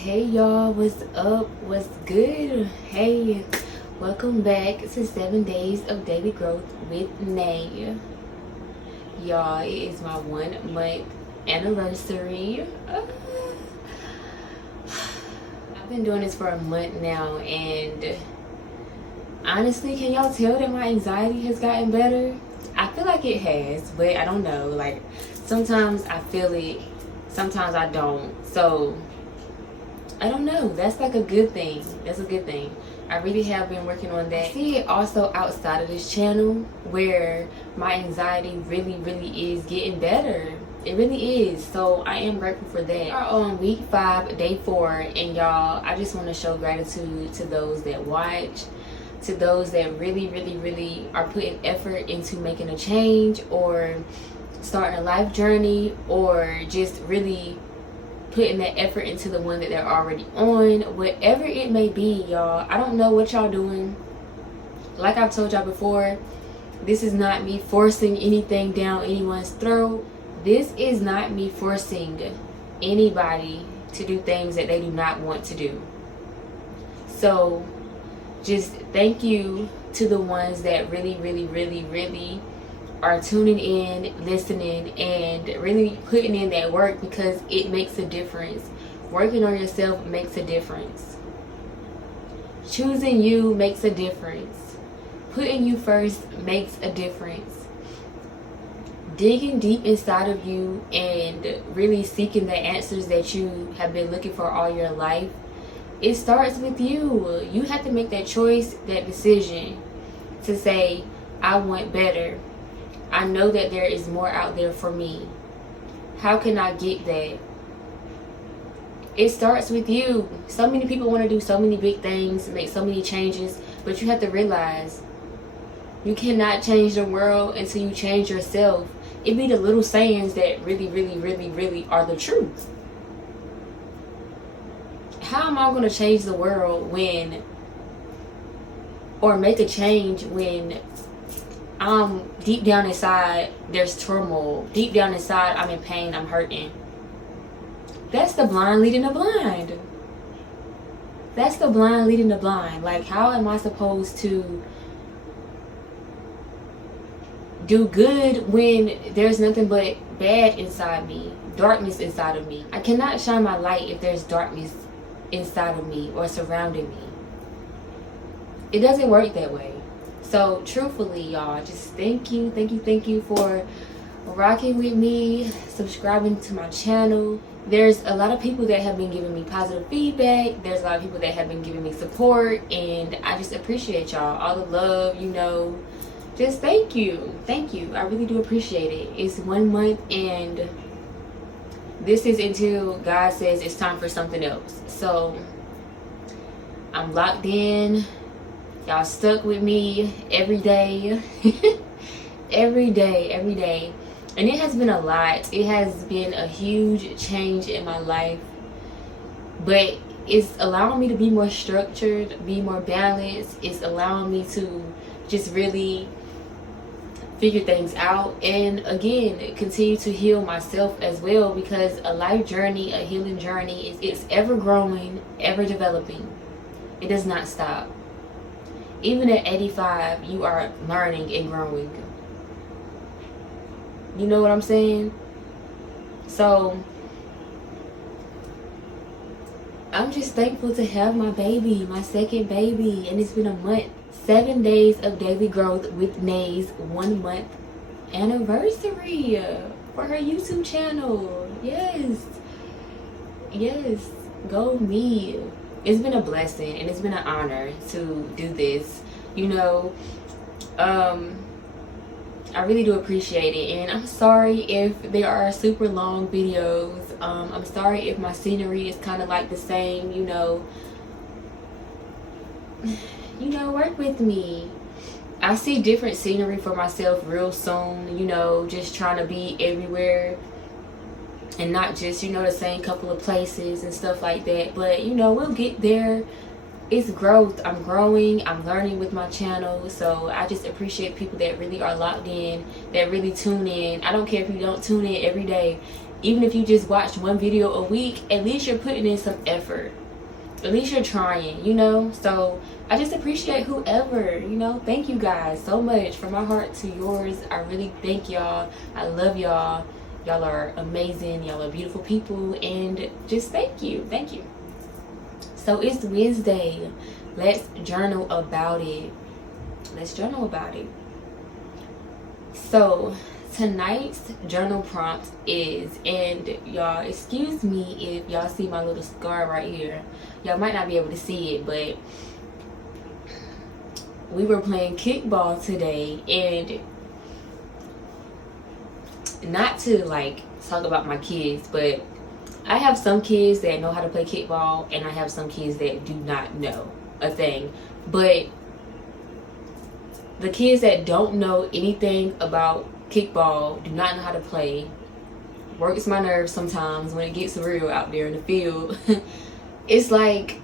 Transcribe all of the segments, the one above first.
Hey y'all, what's up? What's good? Hey, welcome back to 7 days of daily growth with Nay. Y'all, it is my 1 month anniversary. I've been doing this for a month now, and honestly, can y'all tell that my anxiety has gotten better? I feel like it has, but I don't know. Like, sometimes I feel it, sometimes I don't. So I don't know. That's like a good thing. That's a good thing. I really have been working on that. I see it also outside of this channel where my anxiety really is getting better. It really is. So I am grateful for that. We are on week 5, day 4, and y'all, I just want to show gratitude to those that watch, to those that really are putting effort into making a change or starting a life journey, or just really putting that effort into the one that they're already on. Whatever it may be, y'all, I don't know what y'all doing. Like I've told y'all before, this is not me forcing anything down anyone's throat. This is not me forcing anybody to do things that they do not want to do. So just thank you to the ones that really are tuning in, listening, and really putting in that work, because it makes a difference. Working on yourself makes a difference. Choosing you makes a difference. Putting you first makes a difference. Digging deep inside of you and really seeking the answers that you have been looking for all your life, it starts with you. You have to make that choice, that decision to say, I want better. I know that there is more out there for me. How can I get that? It starts with you. So many people want to do so many big things, make so many changes, but you have to realize you cannot change the world until you change yourself. It be the little sayings that really are the truth. How am I going to change the world or make a change when deep down inside there's turmoil? Deep down inside I'm in pain, I'm hurting. That's the blind leading the blind. That's the blind leading the blind. Like, how am I supposed to do good when there's nothing but bad inside me, darkness inside of me? I cannot shine my light if there's darkness inside of me or surrounding me. It doesn't work that way. So truthfully, y'all, just thank you for rocking with me, subscribing to my channel. There's a lot of people that have been giving me positive feedback. There's a lot of people that have been giving me support, and I just appreciate y'all. All the love, just thank you. I really do appreciate it. It's 1 month, and this is until God says it's time for something else. So I'm locked in. Y'all stuck with me every day. every day. And it has been a lot. It has been a huge change in my life. But it's allowing me to be more structured, be more balanced. It's allowing me to just really figure things out. And again, continue to heal myself as well. Because a life journey, a healing journey, it's ever growing, ever developing. It does not stop. Even at 85, you are learning and growing. You know what I'm saying? So I'm just thankful to have my baby, my second baby. And it's been a month. 7 days of daily growth with Nay's 1 month anniversary for her YouTube channel. Yes, go me. It's been a blessing and it's been an honor to do this. I really do appreciate it, and I'm sorry if there are super long videos. I'm sorry if my scenery is kind of like the same. Work with me. I see different scenery for myself real soon. Just trying to be everywhere and not just the same couple of places and stuff like that. But we'll get there. It's growth. I'm growing. I'm learning with my channel. So I just appreciate people that really are locked in, that really tune in. I don't care if you don't tune in every day. even if you just watch one video a week, at least you're putting in some effort. At least you're trying, you know? So I just appreciate whoever, you know? Thank you guys so much. From my heart to yours, I really thank y'all. I love y'all. Y'all are amazing. Y'all are beautiful people. And just thank you. Thank you. So it's Wednesday. Let's journal about it. Let's journal about it. So tonight's journal prompt is, and y'all excuse me if y'all see my little scar right here. Y'all might not be able to see it, but we were playing kickball today, and not to like talk about my kids, but I have some kids that know how to play kickball, and I have some kids that do not know a thing. But the kids that don't know anything about kickball, do not know how to play, works my nerves sometimes when it gets real out there in the field. It's like,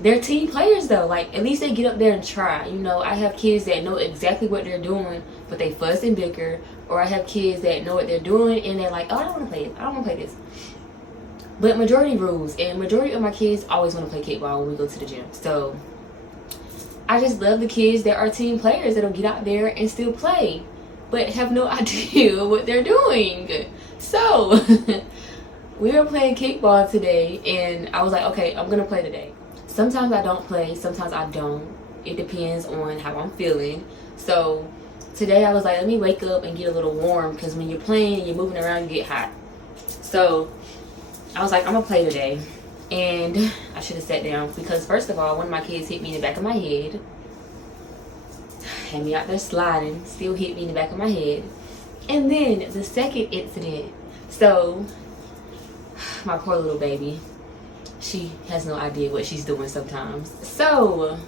they're team players though. Like, at least they get up there and try. You know, I have kids that know exactly what they're doing, but they fuss and bicker. Or I have kids that know what they're doing and they're like, oh, I don't want to play it. I don't want to play this. But majority rules, and majority of my kids always want to play kickball when we go to the gym. So I just love the kids that are team players that'll get out there and still play, but have no idea what they're doing. So we were playing kickball today, and I was like, okay, I'm gonna play today. Sometimes I don't play, sometimes I don't. It depends on how I'm feeling. So today I was like, let me wake up and get a little warm, because when you're playing and you're moving around, you get hot. So I was like, I'm gonna play today. And I should have sat down, because first of all, one of my kids hit me in the back of my head. Had me out there sliding, still hit me in the back of my head. And then the second incident, so my poor little baby, she has no idea what she's doing sometimes. So,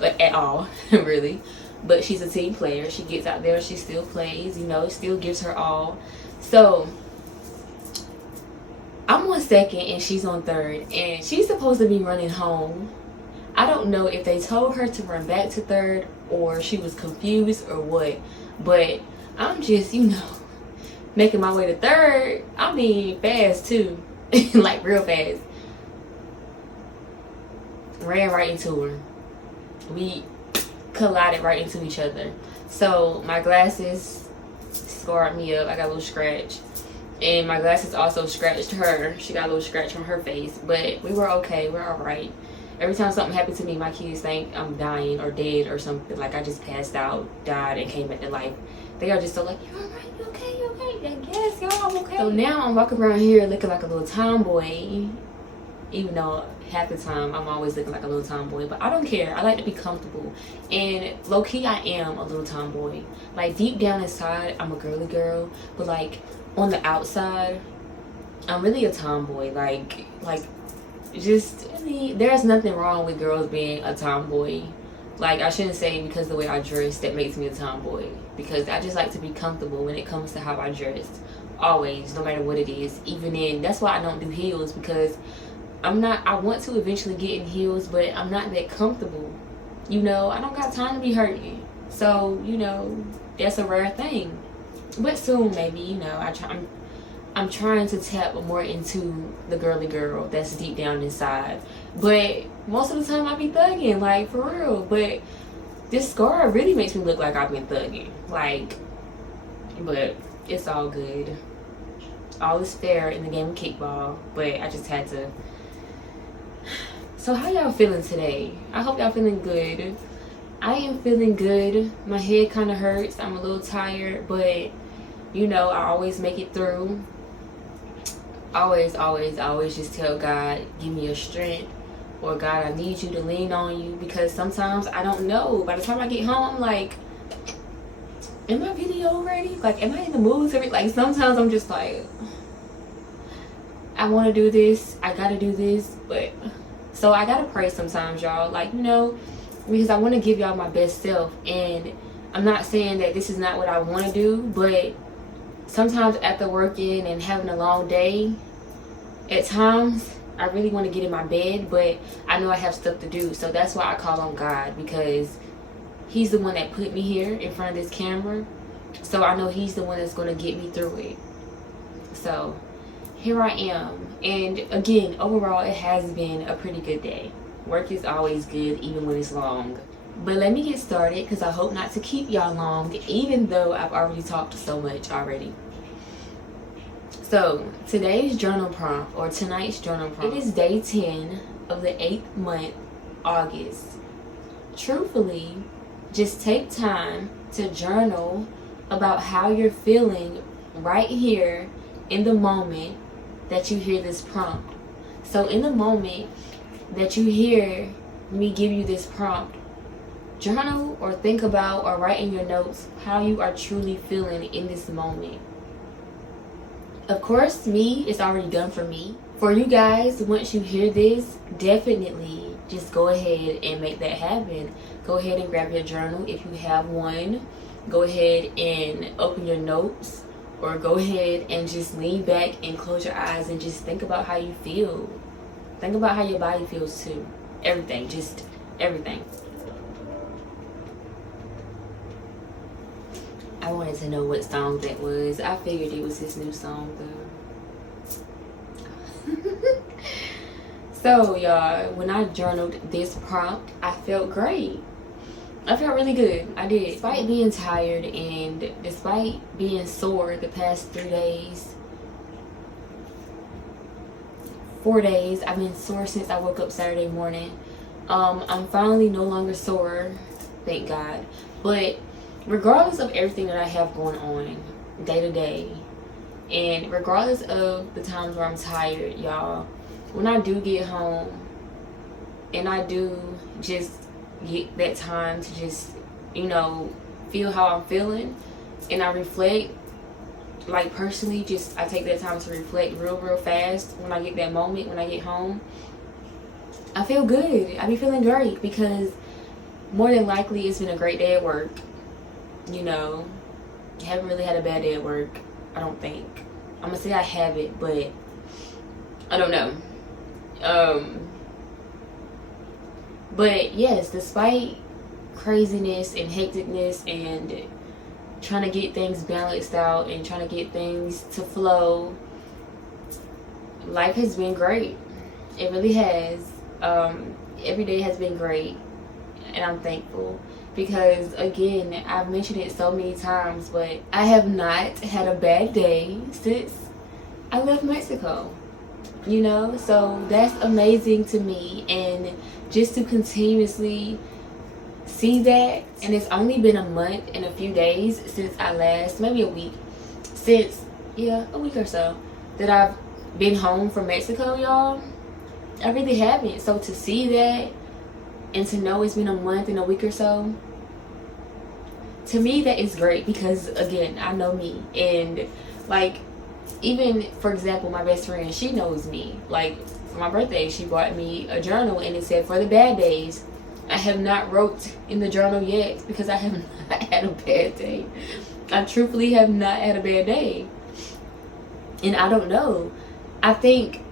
at all, really. But she's a team player. She gets out there, she still plays, you know, still gives her all. So I'm on second and she's on third, and she's supposed to be running home. I don't know if they told her to run back to third or she was confused or what, but I'm just, you know, making my way to third. I mean, fast too. Like real fast. Ran right into her. We collided right into each other. So my glasses scarred me up. I got a little scratch. And my glasses also scratched her. She got a little scratch from her face. But we were okay. We're alright. Every time something happened to me, my kids think I'm dying or dead or something. Like I just passed out, died, and came back to life. They are just so like, you're alright, you okay, you okay? Like, yes, y'all, I'm okay. So now I'm walking around here looking like a little tomboy. Even though half the time I'm always looking like a little tomboy. But I don't care. I like to be comfortable. And low-key, I am a little tomboy. Like deep down inside, I'm a girly girl. But like on the outside, I'm really a tomboy. Like just, I mean, there's nothing wrong with girls being a tomboy. Like, I shouldn't say because the way I dress that makes me a tomboy, because I just like to be comfortable when it comes to how I dress, always, no matter what it is. Even in, that's why I don't do heels, because I want to eventually get in heels, but I'm not that comfortable. You know, I don't got time to be hurting. So, you know, that's a rare thing. But soon, maybe, you know, I'm trying to tap more into the girly girl that's deep down inside. But most of the time I be thugging, like, for real. But this scar really makes me look like I've been thugging. Like, but it's all good. All is fair in the game of kickball. But I just had to. So how y'all feeling today? I hope y'all feeling good. I am feeling good. My head kind of hurts. I'm a little tired. But, you know, I always make it through. Always just tell God, give me your strength, or God, I need you to lean on you, because sometimes I don't know. By the time I get home, I'm like, am I video ready? Like, am I in the mood to like, sometimes I'm just like, I want to do this, I gotta do this, but so I gotta pray sometimes, y'all, like, you know, because I want to give y'all my best self. And I'm not saying that this is not what I want to do, but sometimes after working and having a long day, at times I really want to get in my bed, but I know I have stuff to do. So that's why I call on God, because he's the one that put me here in front of this camera. So I know he's the one that's going to get me through it. So here I am. And again, overall, it has been a pretty good day. Work is always good, even when it's long. But let me get started, because I hope not to keep y'all long, even though I've already talked so much already. So today's journal prompt, or tonight's journal prompt, it is day 10 of the 8th month, August. Truthfully, just take time to journal about how you're feeling right here in the moment that you hear this prompt. So in the moment that you hear me give you this prompt, journal or think about or write in your notes how you are truly feeling in this moment. Of course, me, it's already done for me. For you guys, once you hear this, definitely just go ahead and make that happen. Go ahead and grab your journal if you have one. Go ahead and open your notes, or go ahead and just lean back and close your eyes and just think about how you feel. Think about how your body feels too. Everything, just everything. I wanted to know what song that was. I figured it was his new song though. So y'all, when I journaled this prompt, I felt great. I felt really good. I did. Despite being tired and despite being sore the past 3 days, 4 days, I've been sore since I woke up Saturday morning. I'm finally no longer sore, thank God. But regardless of everything that I have going on day to day, and regardless of the times where I'm tired, y'all, when I do get home and I do just get that time to just, feel how I'm feeling, and I reflect, like personally, just I take that time to reflect real fast when I get that moment, when I get home, I feel good. I be feeling great, because more than likely it's been a great day at work. Haven't really had a bad day at work, I don't think. I'm gonna say I haven't, but I don't know. But yes, despite craziness and hecticness and trying to get things balanced out and trying to get things to flow, life has been great. It really has. Every day has been great, and I'm thankful. Because again, I've mentioned it so many times, but I have not had a bad day since I left Mexico. So that's amazing to me, and just to continuously see that. And it's only been a month and a few days since I last, maybe a week, a week or so, that I've been home from Mexico, y'all. I really haven't. So to see that and to know it's been a month and a week or so, to me that is great, because again, I know me, and even for example, my best friend, she knows me. For my birthday, she bought me a journal, and it said for the bad days. I have not wrote in the journal yet, because I have not had a bad day. I truthfully have not had a bad day, and I don't know. I think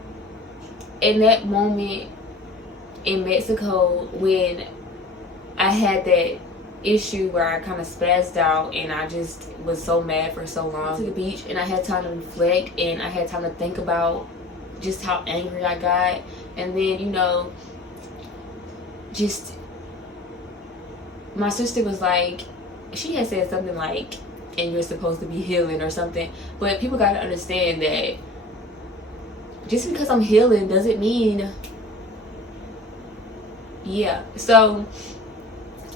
in that moment in Mexico, when I had that issue where I kind of spazzed out and I just was so mad for so long, to the beach, and I had time to reflect, and I had time to think about just how angry I got. And then just my sister was like, she had said something like, and you're supposed to be healing or something, but people got to understand that just because I'm healing doesn't mean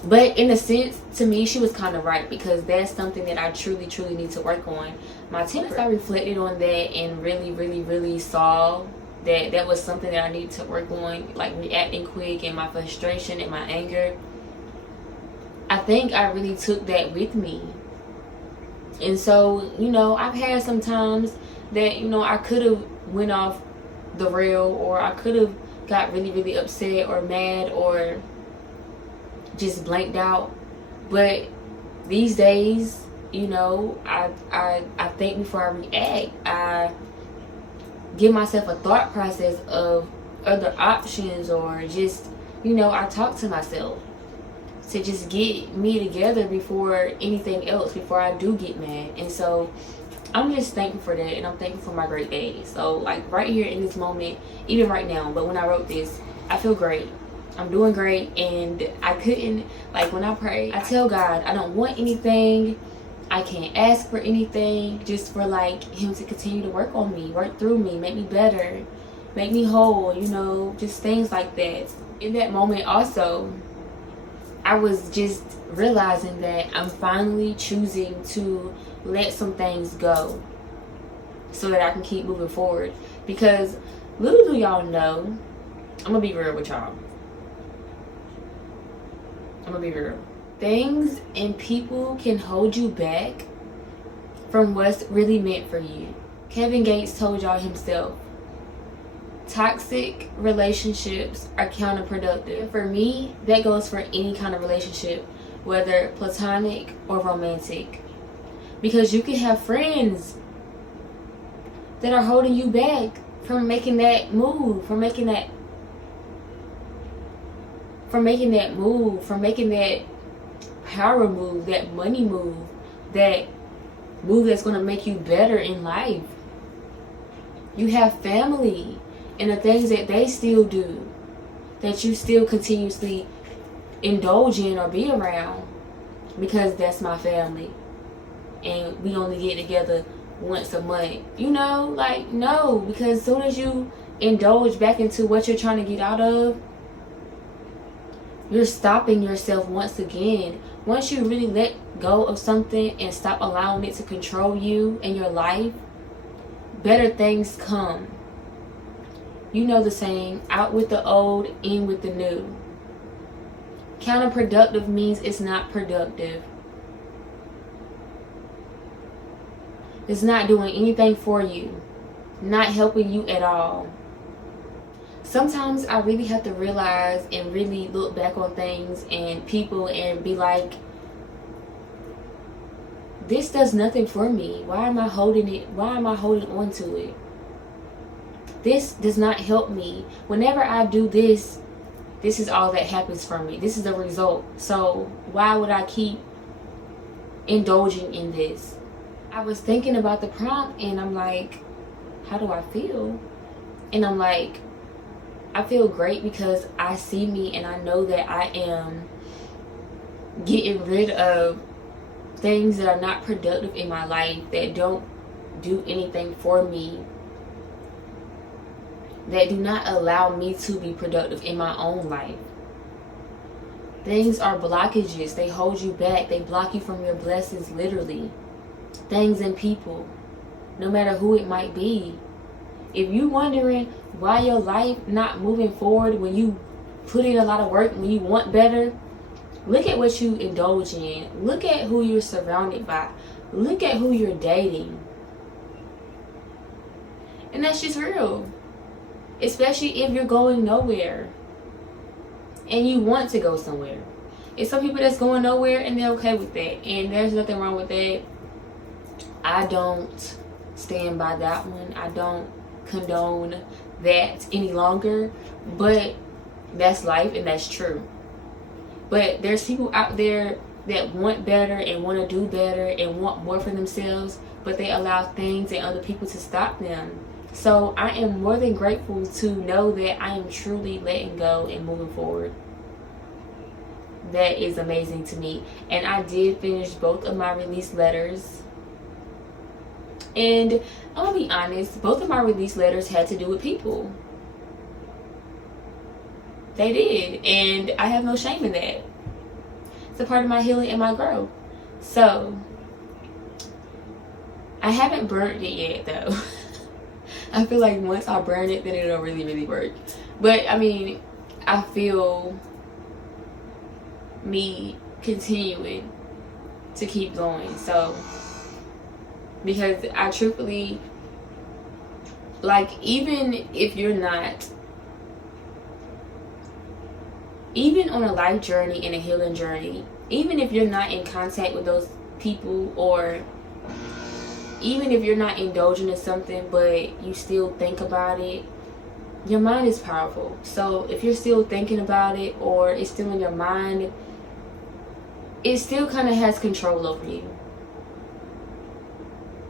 but in a sense, to me, she was kind of right, because that's something that I truly need to work on. My temper. I reflected on that and really saw that that was something that I needed to work on, like reacting quick and my frustration and my anger. I think I really took that with me. And so, I've had some times that, I could have went off the rail, or I could have got really upset or mad or just blanked out. But these days, I think before I react. I give myself a thought process of other options, or just, I talk to myself to just get me together before anything else, before I do get mad. And so I'm just thankful for that, and I'm thankful for my great day. So like right here in this moment, even right now, but when I wrote this, I feel great. I'm doing great, and I couldn't, like when I pray, I tell God I don't want anything. I can't ask for anything, just for like him to continue to work on me, work through me, make me better, make me whole, you know, just things like that. In that moment also, I was just realizing that I'm finally choosing to let some things go so that I can keep moving forward. Because little do y'all know, I'm gonna be real with y'all. I'm gonna be real. Things and people can hold you back from what's really meant for you. Kevin Gates told y'all himself, toxic relationships are counterproductive. For me, that goes for any kind of relationship, whether platonic or romantic. Because you can have friends that are holding you back from making that move, from making that power move, that money move, that move that's going to make you better in life. You have family and the things that they still do, that you still continuously indulge in or be around, because that's my family and we only get together once a month. You know, like, no, because as soon as you indulge back into what you're trying to get out of, you're stopping yourself once again. Once you really let go of something and stop allowing it to control you and your life, better things come. You know the saying, out with the old, in with the new. Counterproductive means it's not productive. It's not doing anything for you, not helping you at all. Sometimes I really have to realize and really look back on things and people and be like, this does nothing for me. Why am I holding it? Why am I holding on to it? This does not help me. Whenever I do this, this is all that happens for me. This is the result. So why would I keep indulging in this? I was thinking about the prompt and I'm like, how do I feel? And I'm like, I feel great because I see me and I know that I am getting rid of things that are not productive in my life, that don't do anything for me, that do not allow me to be productive in my own life. Things are blockages. They hold you back. They block you from your blessings, literally. Things and people, no matter who it might be. If you're wondering why your life not moving forward when you put in a lot of work, when you want better, look at what you indulge in. Look at who you're surrounded by. Look at who you're dating. And that's just real. Especially if you're going nowhere and you want to go somewhere. It's some people that's going nowhere and they're okay with that. And there's nothing wrong with that. I don't stand by that one. I don't condone that any longer. But that's life and that's true. But there's people out there that want better and want to do better and want more for themselves, but they allow things and other people to stop them. So I am more than grateful to know that I am truly letting go and moving forward. That is amazing to me. And I did finish both of my release letters. And I'm gonna be honest, both of my release letters had to do with people. They did. And I have no shame in that. It's a part of my healing and my growth. So I haven't burnt it yet though. I feel like once I burn it, then it'll really, really work. But I mean, I feel me continuing to keep going. So, because I truthfully, like, even if you're not, even on a life journey and a healing journey, even if you're not in contact with those people, or even if you're not indulging in something but you still think about it, your mind is powerful. So if you're still thinking about it or it's still in your mind, it still kind of has control over you.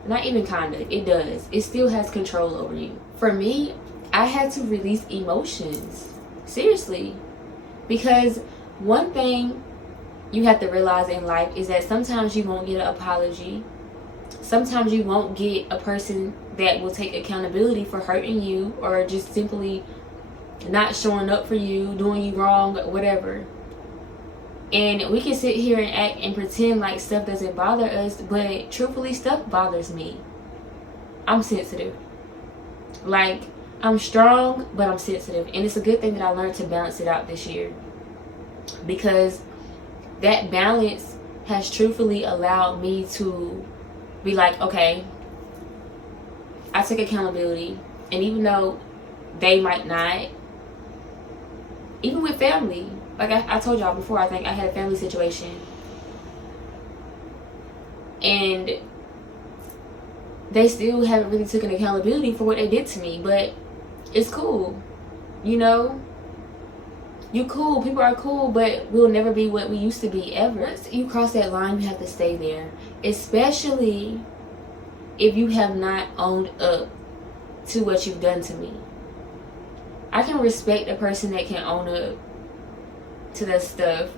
Not even kinda, it does. It still has control over you. For me, I had to release emotions. Seriously. Because one thing you have to realize in life is that sometimes you won't get an apology. Sometimes you won't get a person that will take accountability for hurting you or just simply not showing up for you, doing you wrong, whatever. And we can sit here and act and pretend like stuff doesn't bother us, but truthfully, stuff bothers me. I'm sensitive. Like, I'm strong, but I'm sensitive. And it's a good thing that I learned to balance it out this year. Because that balance has truthfully allowed me to be like, okay, I take accountability. And even though they might not, even with family, like I told y'all before, I think I had a family situation. And they still haven't really taken accountability for what they did to me. But it's cool. You know? You cool. People are cool, but we'll never be what we used to be, ever. Once you cross that line, you have to stay there. Especially if you have not owned up to what you've done to me. I can respect a person that can own up to that stuff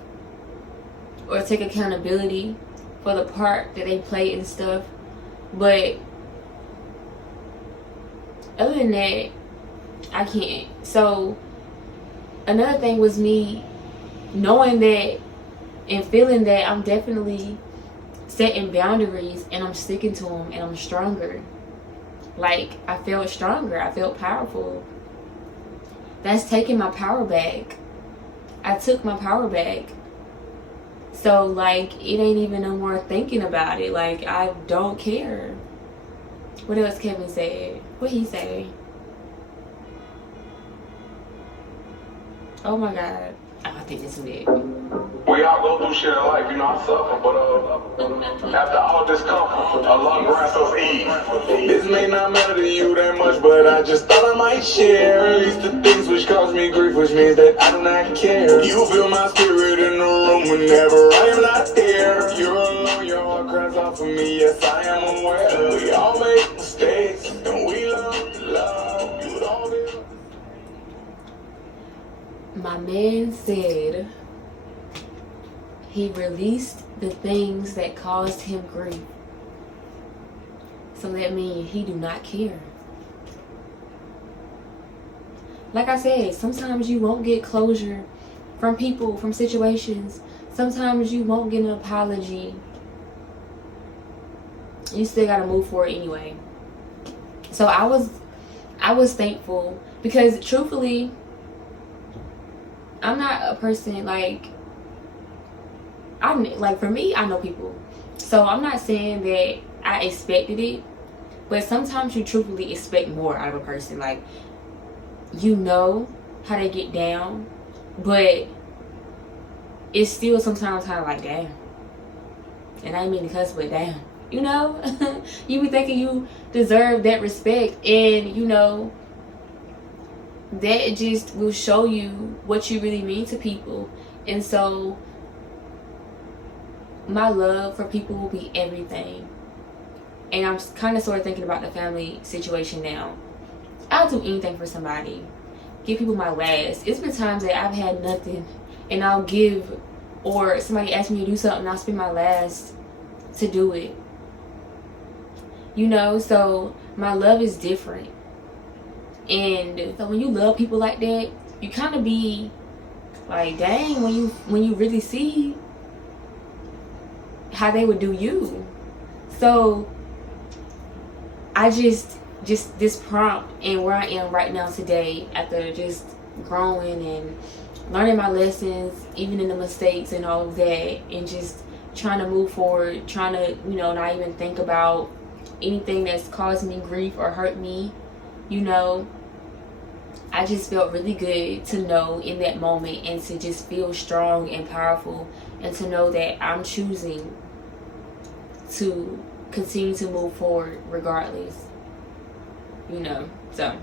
or take accountability for the part that they play and stuff, but other than that, I can't. So another thing was me knowing that and feeling that I'm definitely setting boundaries and I'm sticking to them and I'm stronger. Like, I felt stronger. I felt powerful. That's taking my power back. I took my power back. So, like, it ain't even no more thinking about it. Like, I don't care. What else Kevin said? What he say? Oh my God. Oh, I think this is it. We all go through shit in life, you know, I suffer, but after all discomfort, Allah grants us ease. This may not matter to you that much, but I just thought I might share at least the things which cause me grief, which means that I do not care. You feel my spirit in the room whenever I am not there. You're alone, your heart cries out for me, yes, I am aware. We all make mistakes, and we learn to love. You don't feel. My man said he released the things that caused him grief. So that means he do not care. Like I said, sometimes you won't get closure from people, from situations. Sometimes you won't get an apology. You still gotta move forward anyway. So I was thankful because truthfully, I'm not a person like for me, I know people. So I'm not saying that I expected it, but sometimes you truthfully expect more out of a person. Like, you know how they get down, but it's still sometimes kind of like, damn. And I didn't mean to cuss, but damn. You know? You be thinking you deserve that respect, and you know, that just will show you what you really mean to people. And so my love for people will be everything. And I'm kind of sort of thinking about the family situation now. I'll do anything for somebody. Give people my last. It's been times that I've had nothing and I'll give, or somebody asks me to do something, I'll spend my last to do it. You know, so my love is different. And so when you love people like that, you kind of be like, dang, when you really see how they would do you. So I just this prompt and where I am right now today, after just growing and learning my lessons, even in the mistakes and all of that, and just trying to move forward, trying to, you know, not even think about anything that's caused me grief or hurt me, you know. I just felt really good to know in that moment, and to just feel strong and powerful, and to know that I'm choosing to continue to move forward regardless, you know. So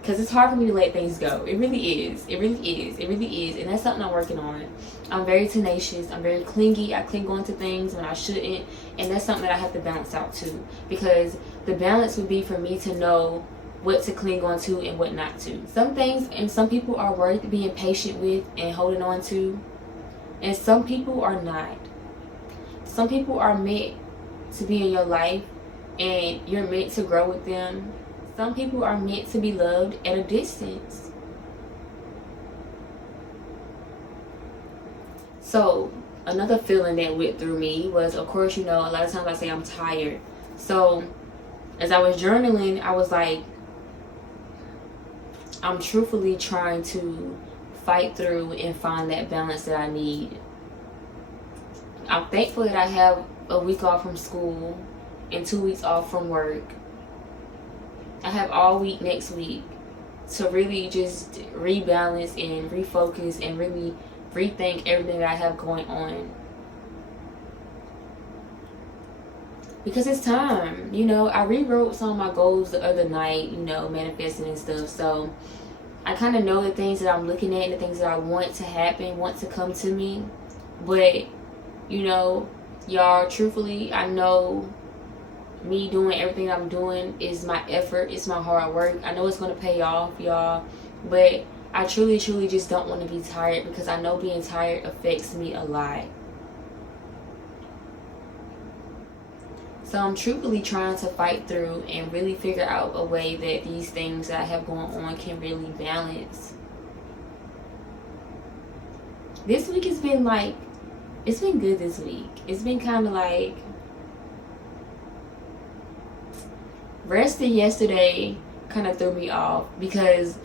because it's hard for me to let things go. It really is. It really is. It really is. And that's something I'm working on. I'm very tenacious. I'm very clingy. I cling on to things when I shouldn't. And that's something that I have to balance out too. Because the balance would be for me to know what to cling on to and what not to. Some things and some people are worth being patient with and holding on to. And some people are not. Some people are meant to be in your life and you're meant to grow with them. Some people are meant to be loved at a distance. So another feeling that went through me was, of course, a lot of times I say I'm tired. So as I was journaling, I was like, I'm truthfully trying to fight through and find that balance that I need. I'm thankful that I have a week off from school and 2 weeks off from work. I have all week next week to really just rebalance and refocus and really rethink everything that I have going on. Because it's time. I rewrote some of my goals the other night, manifesting and stuff. So I kind of know the things that I'm looking at and the things that I want to happen, want to come to me. But, y'all, truthfully, I know me doing everything I'm doing is my effort. It's my hard work. I know it's going to pay off, y'all. But I truly just don't want to be tired because I know being tired affects me a lot. So I'm truthfully trying to fight through and really figure out a way that these things that I have going on can really balance. This week has been it's been good this week. It's been kind of like, resting yesterday kind of threw me off because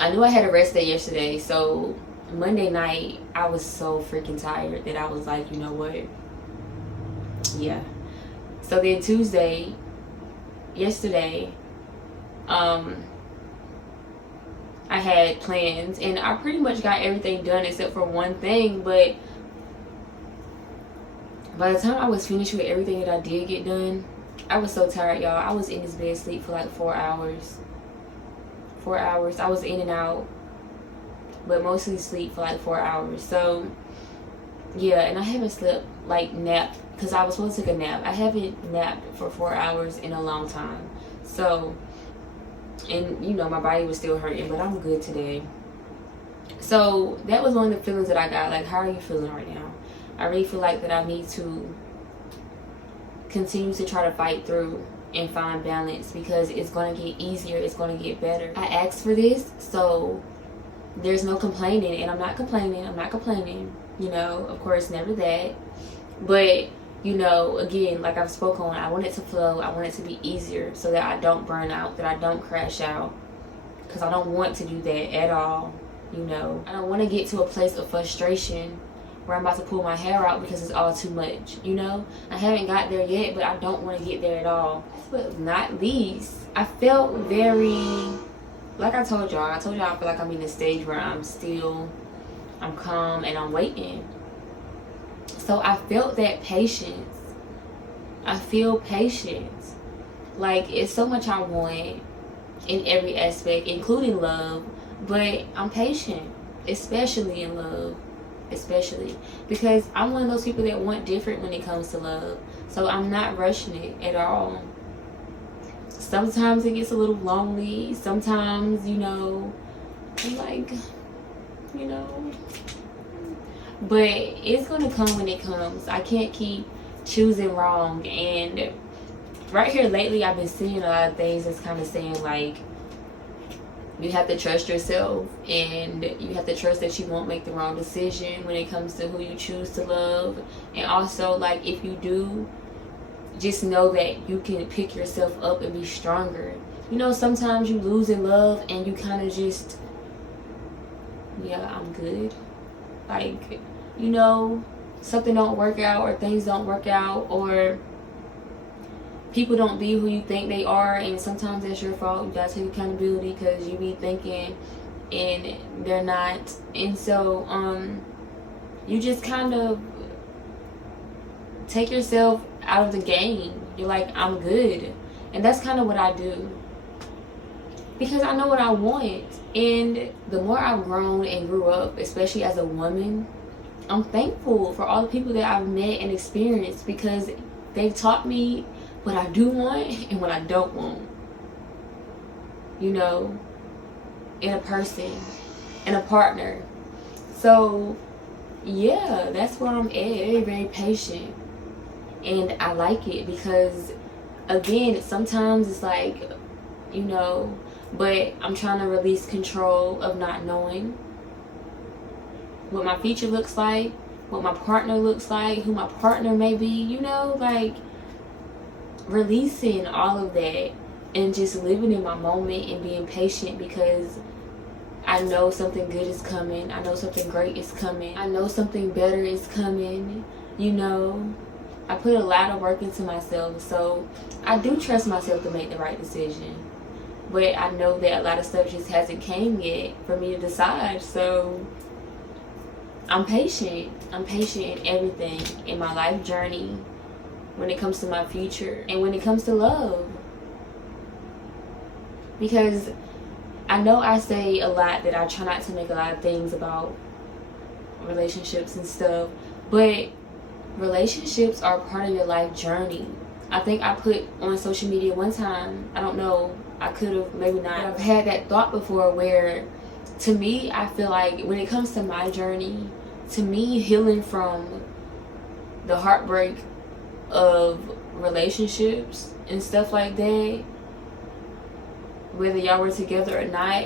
I knew I had a rest day yesterday. So Monday night, I was so freaking tired that I was like, you know what? Yeah. So then yesterday, I had plans and I pretty much got everything done except for one thing. But by the time I was finished with everything that I did get done, I was so tired, y'all. I was in this bed asleep for like 4 hours. 4 hours. I was in and out, but mostly sleep for like 4 hours. So yeah, and I haven't slept, napped, because I was supposed to take a nap. I haven't napped for 4 hours in a long time. So, and my body was still hurting, but I'm good today. So that was one of the feelings that I got. Like, how are you feeling right now? I really feel like that I need to continue to try to fight through and find balance because it's going to get easier. It's going to get better. I asked for this, so there's no complaining, and I'm not complaining. Of course, never that. But, again, like I've spoken on, I want it to flow. I want it to be easier so that I don't burn out, that I don't crash out. Because I don't want to do that at all, I don't want to get to a place of frustration where I'm about to pull my hair out because it's all too much, I haven't got there yet, but I don't want to get there at all. But not least, I felt very, like I told y'all, I feel like I'm in a stage where I'm calm and I'm waiting. So I felt that patience. I feel patience. Like, it's so much I want in every aspect, including love, but I'm patient, especially in love. Especially because I'm one of those people that want different when it comes to love. So I'm not rushing it at all. Sometimes it gets a little lonely. Sometimes, I'm like, but it's going to come when it comes. I can't keep choosing wrong. And right here lately, I've been seeing a lot of things that's kind of saying like, you have to trust yourself and you have to trust that you won't make the wrong decision when it comes to who you choose to love. And also, like, if you do, just know that you can pick yourself up and be stronger. Sometimes you lose in love and you kind of just, I'm good. Like, something don't work out or things don't work out or people don't be who you think they are, and sometimes that's your fault. You gotta take accountability because you be thinking and they're not. And so you just kind of take yourself out of the game. You're like, I'm good. And that's kind of what I do. because I know what I want. And the more I've grown and grew up, especially as a woman, I'm thankful for all the people that I've met and experienced, because they've taught me what I do want and what I don't want. You know, in a person, in a partner. So yeah, that's where I'm at. Very, very patient. And I like it because, again, sometimes it's like, you know, but I'm trying to release control of not knowing what my future looks like, what my partner looks like, who my partner may be, you know, like releasing all of that and just living in my moment and being patient, because I know something good is coming. I know something great is coming. I know something better is coming. You know, I put a lot of work into myself, so I do trust myself to make the right decision. But I know that a lot of stuff just hasn't came yet for me to decide. So I'm patient. I'm patient in everything, in my life journey, when it comes to my future, and when it comes to love. Because I know I say a lot that I try not to make a lot of things about relationships and stuff, but relationships are part of your life journey. I think I put on social media one time, I don't know, I could have, maybe not. I've had that thought before where, to me, I feel like when it comes to my journey, to me, healing from the heartbreak of relationships and stuff like that, whether y'all were together or not,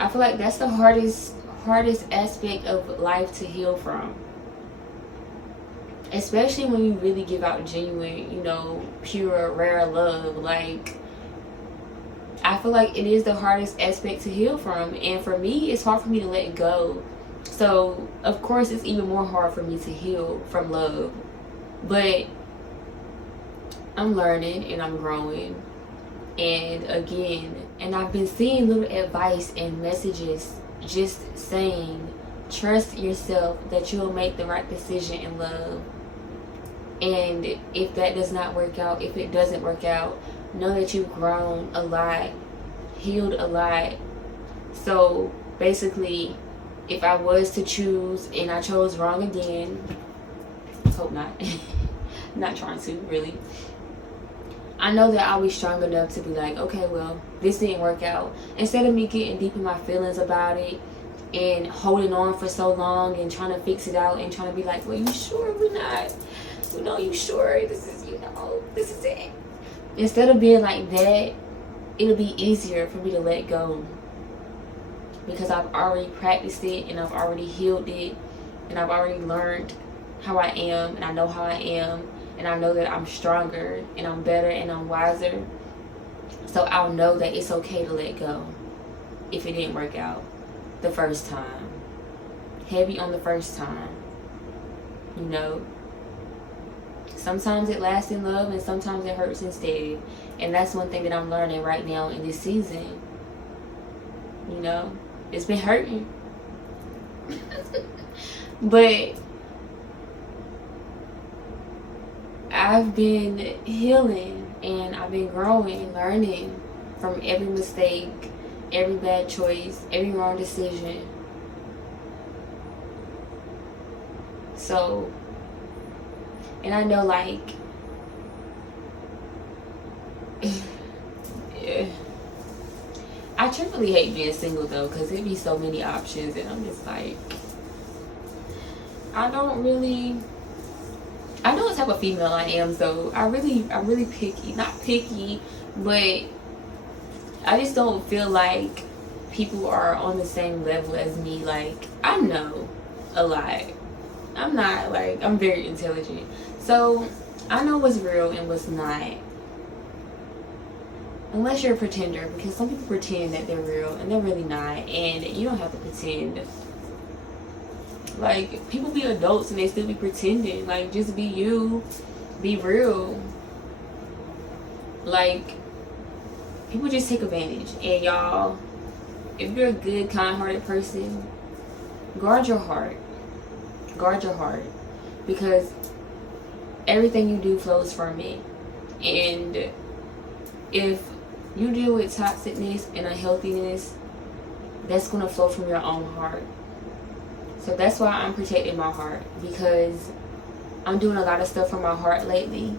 I feel like that's the hardest aspect of life to heal from. Especially when you really give out genuine, you know, pure, rare love. Like, I feel like it is the hardest aspect to heal from. And for me, it's hard for me to let go. So, of course, it's even more hard for me to heal from love. But I'm learning and I'm growing. And again, and I've been seeing little advice and messages just saying, trust yourself that you'll make the right decision in love. And if that does not work out, if it doesn't work out, know that you've grown a lot, healed a lot. So basically, if I was to choose and I chose wrong again, hope not, not trying to really, I know that I'll be strong enough to be like, okay, well, this didn't work out. Instead of me getting deep in my feelings about it and holding on for so long and trying to fix it out and trying to be like, well, you sure we're not, you know, you sure this is, you know, this is it. Instead of being like that, it'll be easier for me to let go, because I've already practiced it and I've already healed it and I've already learned how I am, and I know how I am, and I know that I'm stronger and I'm better and I'm wiser. So I'll know that it's okay to let go if it didn't work out the first time. Heavy on the first time, you know. Sometimes it lasts in love and sometimes it hurts instead. And that's one thing that I'm learning right now in this season. You know, it's been hurting. But I've been healing and I've been growing, learning from every mistake, every bad choice, every wrong decision. So, and I know, like, yeah. I truly hate being single though, because there be so many options and I'm just like, I know what type of female I am, so I'm really picky. Not picky, but I just don't feel like people are on the same level as me. Like, I know a lot. I'm not, like, I'm very intelligent. So, I know what's real and what's not. Unless you're a pretender, because some people pretend that they're real and they're really not. And you don't have to pretend. Like, people be adults and they still be pretending. Like, just be you. Be real. Like, people just take advantage. And y'all, if you're a good, kind-hearted person, guard your heart. Guard your heart. Because everything you do flows from it. And if You deal with toxicness and unhealthiness, that's going to flow from your own heart. So that's why I'm protecting my heart, because I'm doing a lot of stuff for my heart lately,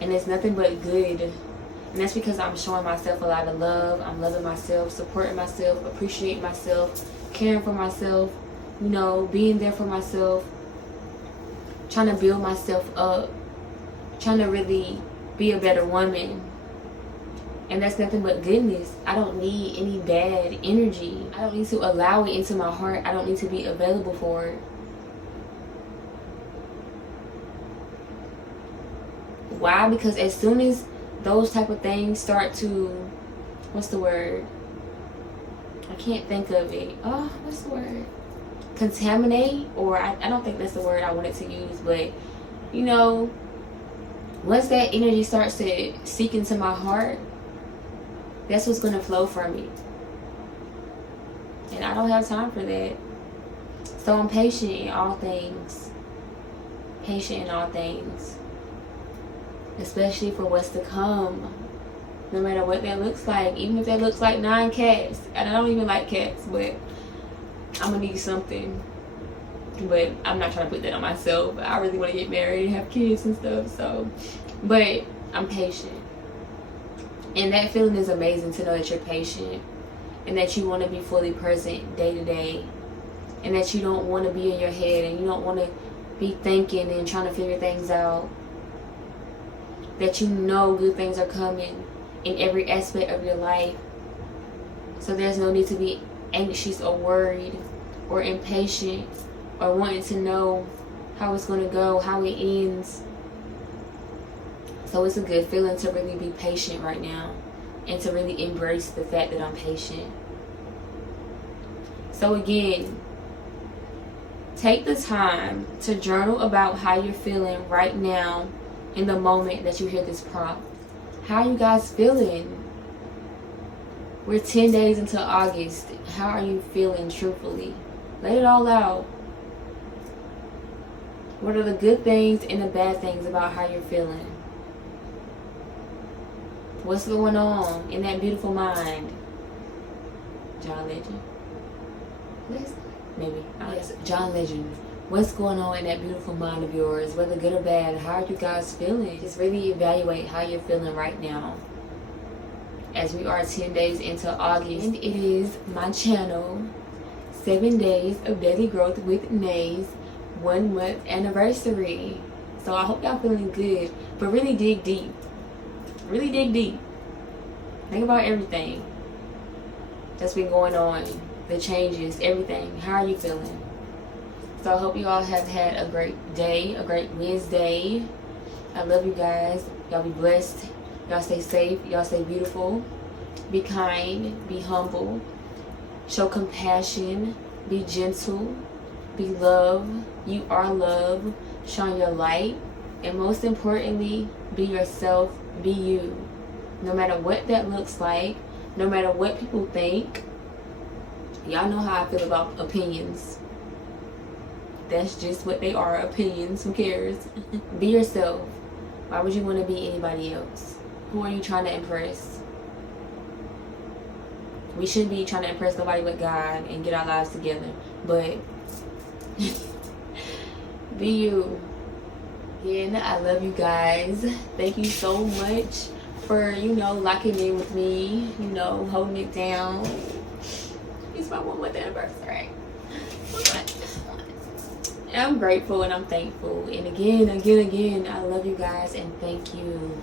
and it's nothing but good. And that's because I'm showing myself a lot of love. I'm loving myself, supporting myself, appreciating myself, caring for myself, being there for myself, trying to build myself up, trying to really be a better woman. And that's nothing but goodness. I don't need any bad energy. I don't need to allow it into my heart. I don't need to be available for it. Why? Because as soon as those type of things start to, what's the word? I can't think of it. Oh, what's the word? Contaminate? Or I don't think that's the word I wanted to use. But, once that energy starts to seek into my heart, that's what's going to flow from me. And I don't have time for that. So I'm patient in all things. Patient in all things. Especially for what's to come. No matter what that looks like. Even if that looks like 9 cats. And I don't even like cats. But I'm going to need something. But I'm not trying to put that on myself. I really want to get married and have kids and stuff. But I'm patient. And that feeling is amazing, to know that you're patient. And that you want to be fully present day to day. And that you don't want to be in your head. And you don't want to be thinking and trying to figure things out. That good things are coming in every aspect of your life. So there's no need to be anxious or worried or impatient or wanting to know how it's going to go, how it ends. So it's a good feeling to really be patient right now and to really embrace the fact that I'm patient. So again, take the time to journal about how you're feeling right now in the moment that you hear this prompt. How are you guys feeling? We're 10 days into August. How are you feeling truthfully? Let it all out. What are the good things and the bad things about how you're feeling? What's going on in that beautiful mind? John Legend? Maybe. Yes, John Legend. What's going on in that beautiful mind of yours? Whether good or bad, how are you guys feeling? Just really evaluate how you're feeling right now. As we are 10 days into August, and it is my channel, 7 days of daily growth with Nays, 1 month anniversary. So I hope y'all feeling good, but really dig deep. Really dig deep. Think about everything that's been going on, the changes, everything. How are you feeling? So I hope you all have had a great day, a great Wednesday. I love you guys. Y'all be blessed. Y'all stay safe. Y'all stay beautiful. Be kind. Be humble. Show compassion. Be gentle. Be love. You are love. Shine your light. And most importantly, be yourself. Be you. No matter what that looks like. No matter what people think. Y'all know how I feel about opinions. That's just what they are, opinions. Who cares? Be yourself. Why would you want to be anybody else? Who are you trying to impress? We shouldn't be trying to impress nobody but God and get our lives together. But be you. Again, I love you guys. Thank you so much for, locking in with me, holding it down. It's my 1 month anniversary. I'm grateful and I'm thankful. And again, I love you guys and thank you.